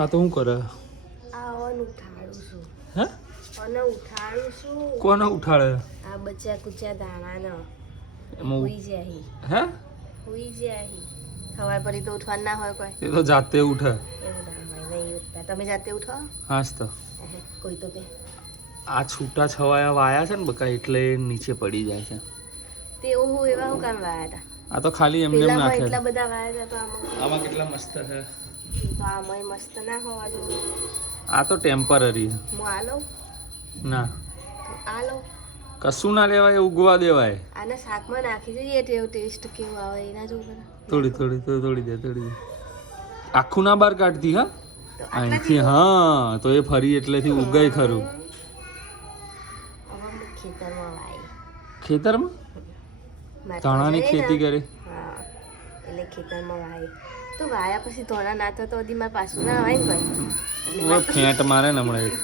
આ તો હું કરે આવાનું ઉઠાડું છું. હે અને ઉઠાડું છું. કોને ઉઠાડે? આ બચ્ચા કુચ્ચા દાણાનો એમાં હુઈ જાય. હે હુઈ જાય. સવાર પડી તો ઉઠવાનું ના હોય કોઈ. એ તો જાતે ઉઠે. એવું ના હોય, નહીં ઉઠતા. તમે જાતે ઉઠો? હાસ તો કોઈ તો કે આ છૂટા છવાયા વાયા છે ને બકા એટલે નીચે પડી જાય છે. તે હું એવા હું કામ વાયા હતા? આ તો ખાલી એમને એમ પેલામાં નાખે એટલા બધા વાયા હતા તો આમાં કેટલા મસ્ત છે. તો આમાંય મસ્ત ના હોવા જોઈએ. આ તો ટેમ્પરરી હું આ લઉં? ના તો આ લઉં? કશું ના લેવાય, ઉગવા દેવાય. આને શાકમાં નાખી જોઈએ તેવો ટેસ્ટ કેવો આવે એના જોવું થોડી દે આખું ના બહાર કાઢતી. હા તો અહીંથી હા તો એ ફરી એટલેથી ઉગાય ખરું. ખેતરમાં વાય. ખેતરમાં ધાણાની ખેતી કરે. હા એટલે ખેતરમાં વાય તો વાયા પછી ધોણા ના થતો હજી મારે પાછું ના આવે ને ભાઈ ફેંટ મારે ને હમણાં એક